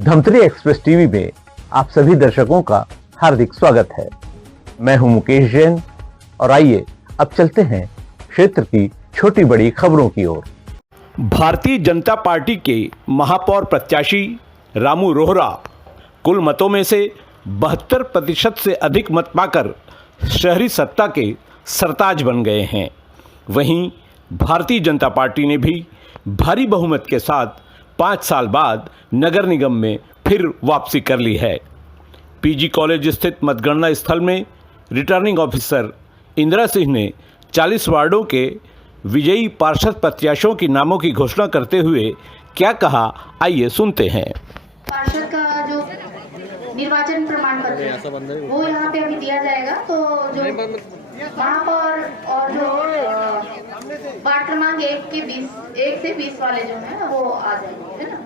Dhamtari express TV में आप सभी दर्शकों का हार्दिक स्वागत है। मैं हूं मुकेश जैन और आइए अब चलते हैं क्षेत्र की छोटी बड़ी खबरों की ओर। भारतीय जनता पार्टी के महापौर प्रत्याशी रामू रोहरा कुल मतों में से 72% से अधिक मत पाकर शहरी सत्ता के सरताज बन गए हैं। वहीं भारतीय जनता पार्टी ने भी भारी बहुमत के साथ 5 साल बाद नगर निगम में फिर वापसी कर ली है। पीजी कॉलेज स्थित मतगणना स्थल में रिटर्निंग ऑफिसर इंदिरा सिंह ने 40 वार्डों के विजयी पार्षद प्रत्याशियों के नामों की घोषणा करते हुए क्या कहा, आइए सुनते हैं। पार्षद का जो निर्वाचन प्रमाण पत्र है वो यहाँ पे अभी दिया जाएगा। तो जो महापौर और जो वार्ड क्रमांक 1 से 20 वाले जो हैं वो आ जाएंगे, है ना।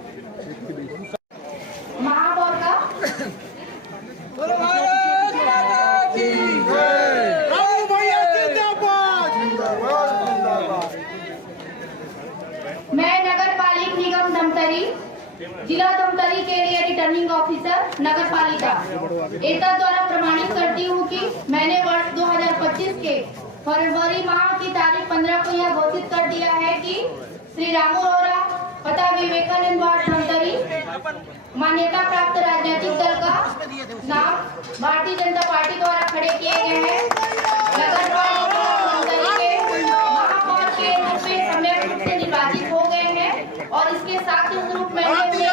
महापौर का मैं नगर पालिक निगम धमतरी जिला धमतरी के लिए रिटर्निंग ऑफिसर नगर पालिका एटा द्वारा प्रमाणित करती हूँ कि मैंने वर्ष 2025 के फरवरी माह की तारीख 15 को यह घोषित कर दिया है कि श्री रामू रोहरा पता विवेकानंद वार्ड धमतरी मान्यता प्राप्त राजनीतिक दल का नाम भारतीय जनता पार्टी द्वारा खड़े किए गए हैं। नगर पालिका धमतरी के महापौर के रूप में समय रूप से निर्वाचित हो गए हैं और इसके साथ ही रूप में प्रदान किया।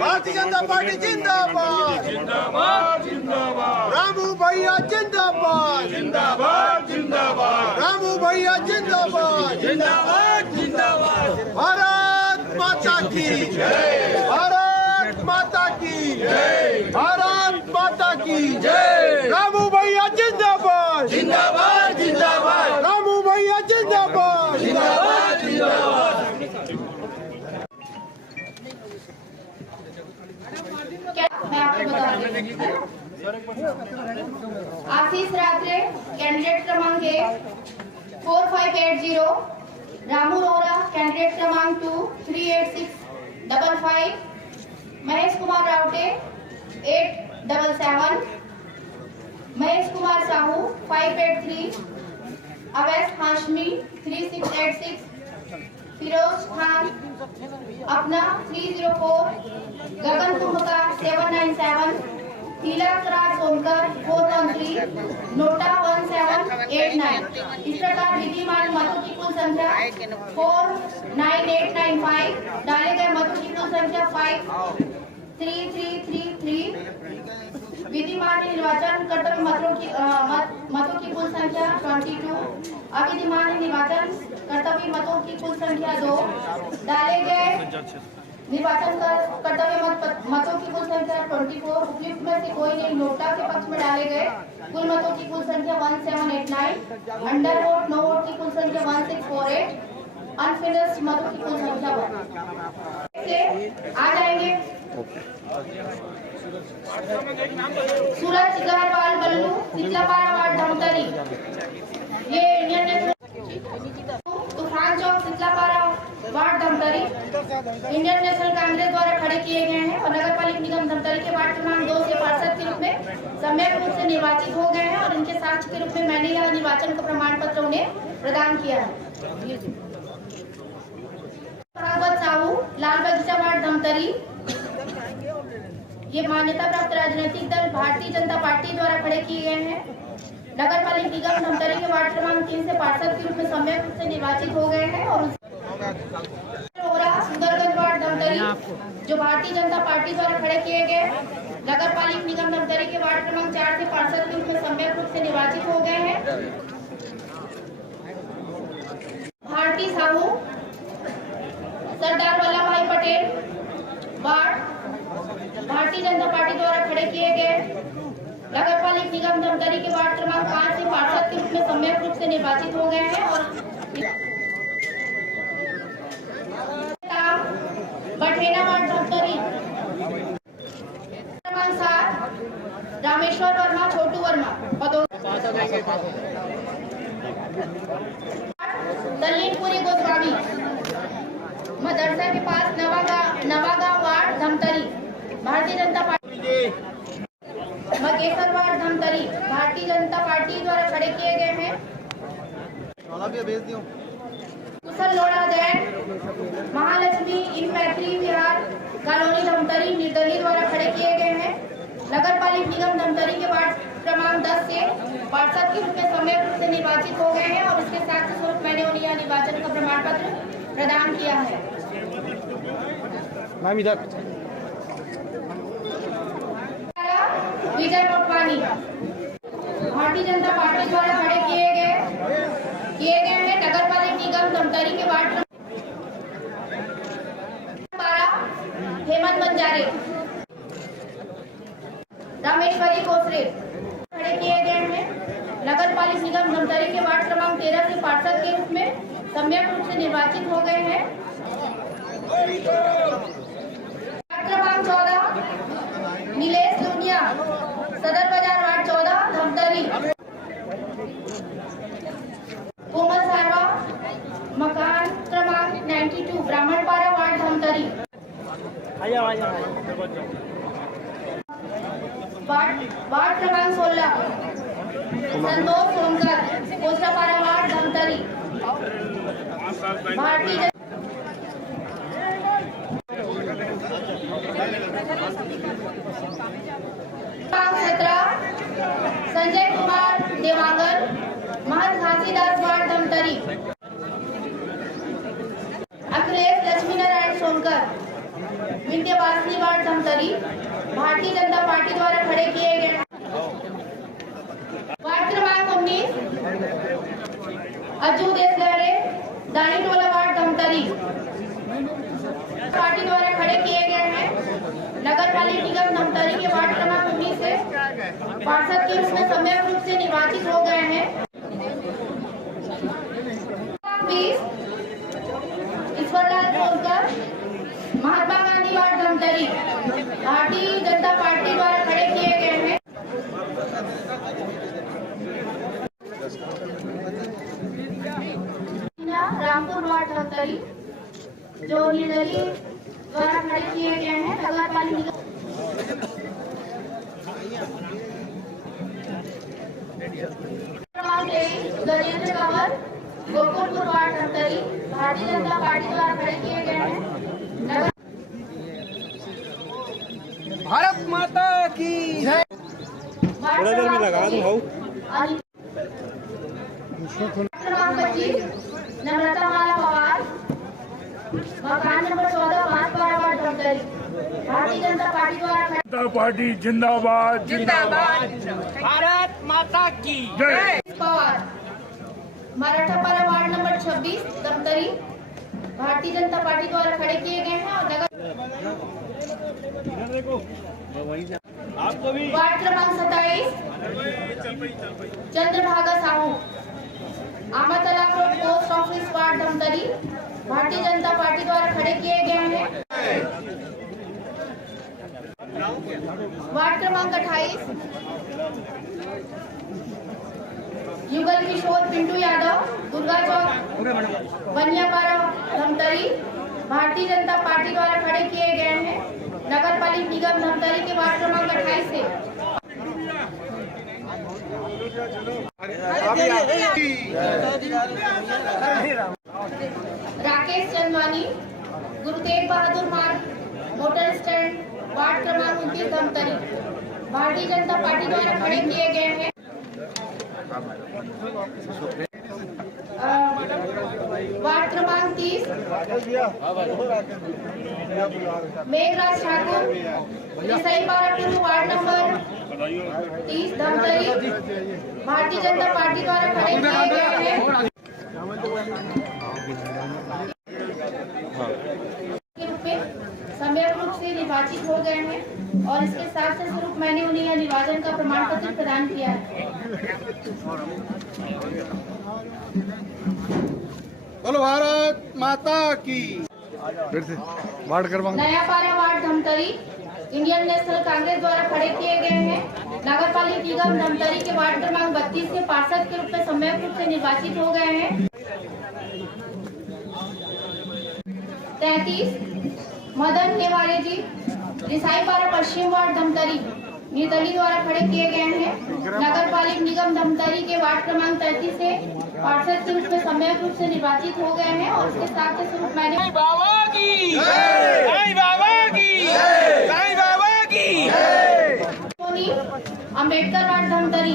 भारतीय जनता पार्टी जिंदाबाद जिंदाबाद जिंदाबाद। रामू भैया जिंदाबाद जिंदाबाद जिंदाबाद। रामू भैया जिंदाबाद जिंदाबाद जिंदाबाद। भारत माता की जय। भारत माता की जय। भारत माता की जय। रामू भैया जिंदाबाद जिंदाबाद जिंदाबाद। रामू भैया जिंदाबाद जिंदाबाद जिंदाबाद। मैं आपको बता रही हूँ। आशीष रात्रे कैंडिडेट क्रमांक 1 4580, रामू रोहरा कैंडिडेट क्रमांक 2 38655, महेश कुमार रावटे 877, महेश कुमार साहू 583, अवैस हाशमी 3686, फिरोज खान अपना 304, गगन कुंभकार 797, तिलक राज सोनकर 413, नोटा 1789। इस प्रकार विद्यमान मतों की कुल संख्या 49895, डाले गए मतों की कुल संख्या 53333, विद्यमान निर्वाचन कर्तव्य मतों की कुल संख्या 22, अविद्यमान निर्वाचन कर्तव्य मतों की कुल संख्या 2, डाले गए निर्वाचन कर्तव्य मतों की कुल संख्या 24, उपयुक्त में से कोई नहीं नोटा के पक्ष में डाले गए कुल मतों की कुल संख्या 1789, अंडर वोट नो वोट की कुल संख्या 1648, अनफिनिश्ड मतों की कुल संख्या 1 से आ जाएंगे। सूरज गहरवाल बल्लू सितलापारा वार्ड धमतरी, ये Indian national Toofan Chowk Sitlapara ward Dhamtari Indian national Congress द्वारा खड़े किए गए हैं और नगर पालिक निगम धमतरी के वार्ड क्रमांक 2 से पार्षद के रूप में सम्यक रूप से निर्वाचित हो गए हैं और इनके साक्ष्य के रूप में मैंने यह निर्वाचन का प्रमाण पत्र उन्हें प्रदान किया है। साहू लाल बगीचा वार्ड धमतरी, ये मान्यता प्राप्त राजनीतिक दल भारतीय जनता पार्टी द्वारा खड़े किए गए हैं। नगर पालिक निगम धमतरी के वार्ड क्रमांक 3 से पार्षद के रूप में सम्यक रूप से निर्वाचित हो गए हैं और सुंदरगंज वार्ड धमतरी जो भारतीय जनता पार्टी द्वारा खड़े किए गए। नगर पालिक निगम धमतरी के वार्ड क्रमांक 4 से पार्षद के रूप में सम्यक रूप से निर्वाचित हो गए हैं। भारती साहू सरदार वल्लभ भाई पटेल वार्ड भारतीय जनता पार्टी द्वारा खड़े किए गए। नगर पालिक निगम धमतरी के वार्ड क्रमांक 5 से पार्षद के रूप में सम्यक रूप से निर्वाचित हो गए हैं और बठेना वार्ड धमतरी क्रमांक 7 रामेश्वर वर्मा छोटू वर्मा दलीलपुरी गोस्वामी मदरसा के पास Navagaon ward Dhamtari Bharatiya Janata party, मकेसर ward Dhamtari Bharatiya Janata party द्वारा खड़े किए गए हैं। कुशल लोढ़ा दैन महालक्ष्मी इन मैत्री विहार कॉलोनी धमतरी निर्दलीय द्वारा खड़े किए गए हैं। नगर पालिक निगम धमतरी के वार्ड क्रमांक 10 से पार्षद के रूप में समय रूप से निर्वाचित हो गए हैं और इसके साथ स्वरूप मैंने उन्हें यह निर्वाचन का प्रमाण पत्र प्रदान किया है। विजय मोटवानी भारतीय जनता पार्टी द्वारा खड़े किए गए हैं। नगर पालिक निगम धमतरी के वार्ड 12 हेमंत बंजारे रामेश्वरी कोसरे खड़े किए गए हैं। नगर पालिक निगम धमतरी के वार्ड क्रमांक 13 से पार्षद के रूप में सम्यक रूप से निर्वाचित हो गए हैं। वार्ड क्रमांक 14 नीलेश लुनिया सदर बाजार वार्ड 14 धमतरी। कोमल सारवा मकान क्रमांक 92 ब्राह्मणपारा वार्ड धमतरी। वार्ड क्रमांक 16 संतोष सोनकर कोसरापारा वार्ड धमतरी भारतीय 17 Sanjay Kumar Dewangan Mahant Ghasidas ward Dhamtari. Akhilesh Lakshmi Narayan Sonkar Vindhyavasini ward Dhamtari Bharatiya Janata party द्वारा खड़े किए गए। वार्ड क्रमांक 19 अज्जू देशलहरे दानी टोला वार्ड धमतरी पार्टी द्वारा खड़े किए गए हैं। नगर पालिक निगम धमतरी के वार्ड क्रमांक 19 से पार्षद के रूप में सम्यक रूप से निर्वाचित हो गए हैं। 20 ईश्वरलाल सोनकर महात्मा गांधी वार्ड धमतरी भारतीय जनता पार्टी द्वारा खड़े किए गए हैं। रामपुर वार्ड धमतरी जो निर्दलीय द्वारा खड़े किए गए हैं। नगर पालिक निगम गजेंद्र कंवर गोकुलपुर वार्ड धमतरी भारतीय जनता पार्टी द्वारा खड़े किए गए हैं। भारत माता की जय। थोड़ा देर में लगा दूं भाऊ। क्रमांक 25 नम्रता माला पवार मकान number 14 5 ward Dhamtari Bharatiya Janata party द्वारा जनता पार्टी जिंदाबाद जिंदाबाद भारत माता की जय। Pawar मराठापारा ward number 26 Dhamtari Bharatiya Janata party द्वारा खड़े किए गए हैं। और वार्ड क्रमांक 27 Chandrabhaga Sahu Amatala road post office ward Dhamtari Bharatiya Janata party द्वारा खड़े किए गए हैं। वार्ड क्रमांक 28 युगल किशोर पिंटू यादव दुर्गा चौक बनियापारा धमतरी भारतीय जनता पार्टी द्वारा खड़े किए गए हैं। नगर पालिक निगम धमतरी के वार्ड क्रमांक 28 से राकेश चंदवानी गुरु तेग बहादुर मार्ग मोटर स्टैंड वार्ड क्रमांक 29 धमतरी भारतीय जनता पार्टी द्वारा खड़े किए गए हैं। वार्ड क्रमांक 30 मेघराज ठाकुर रिसाईपारा पूर्व ward number 30 Dhamtari Bharatiya Janata party द्वारा खड़े किए गए हैं। सम्यक रूप से निर्वाचित हो गए हैं और इसके साथ स्वरूप मैंने उन्हें यह निर्वाचन का प्रमाण पत्र प्रदान किया है। बोलो भारत माता की। फिर से वार्ड क्रमांक Nayapara ward Dhamtari Indian national Congress द्वारा खड़े किए गए हैं। नगर पालिक निगम धमतरी के वार्ड क्रमांक 32 के पार्षद के रूप में सम्यक रूप से निर्वाचित हो गए हैं। 33 मदन नेवाले जी रिसाईपारा पश्चिम वार्ड धमतरी निर्दलीय द्वारा खड़े किए गए हैं। नगर पालिक निगम धमतरी के वार्ड क्रमांक 33 से पार्षद के रूप में सम्यक रूप से निर्वाचित हो गए हैं और उसके साथ के स्वरूप मैंने बाबा की जय, बाबा की जय, बाबा की अम्बेडकर वार्ड धमतरी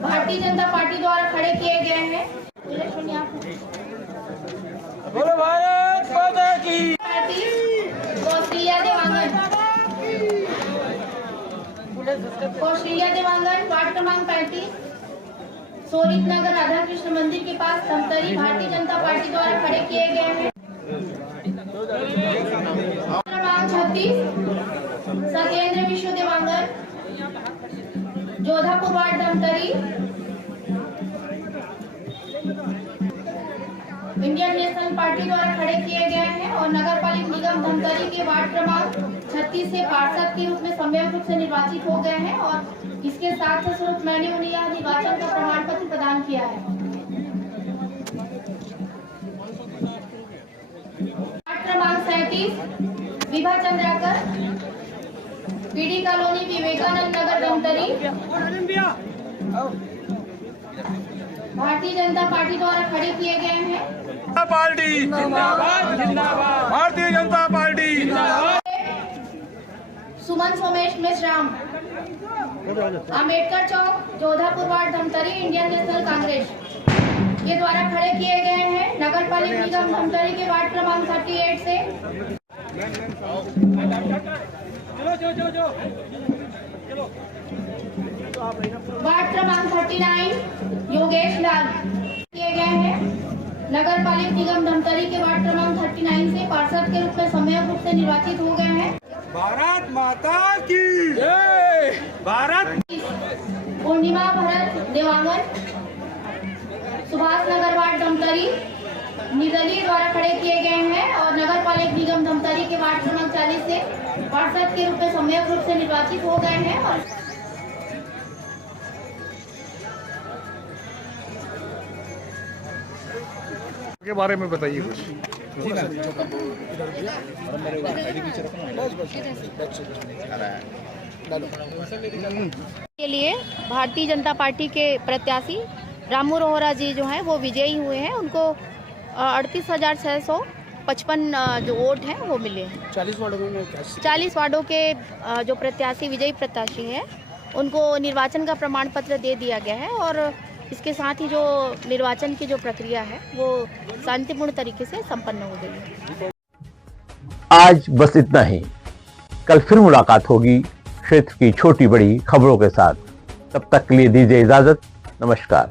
भारतीय जनता पार्टी द्वारा खड़े किए गए हैं। बोलो भारत माता की। कौशल्या देवांगन वार्ड क्रमांक 35 सोरित नगर राधा कृष्ण मंदिर के पास धमतरी भारतीय जनता पार्टी द्वारा खड़े किए गए हैं। क्रमांक 36 Satyendra Vishwa Dewangan Jodhapur ward Dhamtari Indian national party द्वारा खड़े किए गए हैं और नगर पालिक निगम धमतरी के वार्ड क्रमांक 36 से पार्षद के रूप में सम्यक रूप से निर्वाचित हो गए हैं और इसके साथ के स्वरूप मैंने उन्हें यह निर्वाचन का प्रमाण पत्र प्रदान किया है। वार्ड क्रमांक 37 Vibha Chandrakar PD colony Vivekanand Nagar Dhamtari Bharatiya Janata party द्वारा खड़े किए गए हैं। पार्टी जिंदाबाद, जिंदाबाद भारतीय जनता पार्टी जिंदाबाद। Suman Somesh Meshram Ambedkar Chowk Jodhapur ward Dhamtari Indian national Congress के द्वारा खड़े किए गए हैं। नगर पालिक निगम धमतरी के वार्ड क्रमांक 38 से वार्ड क्रमांक 39 योगेश लाल किए गए हैं। नगर पालिक निगम धमतरी के वार्ड क्रमांक 39 से पार्षद के रूप में सम्यक रूप से निर्वाचित हो गए हैं। भारत माता की जय। भारत पूर्णिमा भरत देवांगन सुभाष नगर वार्ड धमतरी निर्दलीय द्वारा खड़े किए गए हैं और नगर पालिक निगम धमतरी के वार्ड क्रमांक 40 से पार्षद के रूप में सम्यक रूप से निर्वाचित हो गए हैं और के बारे में बताइए कुछ। के लिए भारतीय जनता पार्टी के प्रत्याशी रामू रोहरा जी जो हैं वो विजयी हुए हैं। उनको 38,655 जो वोट हैं वो मिले हैं। 40 वार्डों के जो प्रत्याशी विजयी प्रत्याशी हैं उनको निर्वाचन का प्रमाण पत्र दे दिया गया है और इसके साथ ही जो निर्वाचन की जो प्रक्रिया है वो शांतिपूर्ण तरीके से संपन्न हो गई है। आज बस इतना ही। कल फिर मुलाकात होगी क्षेत्र की छोटी बड़ी खबरों के साथ। तब तक के लिए दीजिए इजाजत। नमस्कार।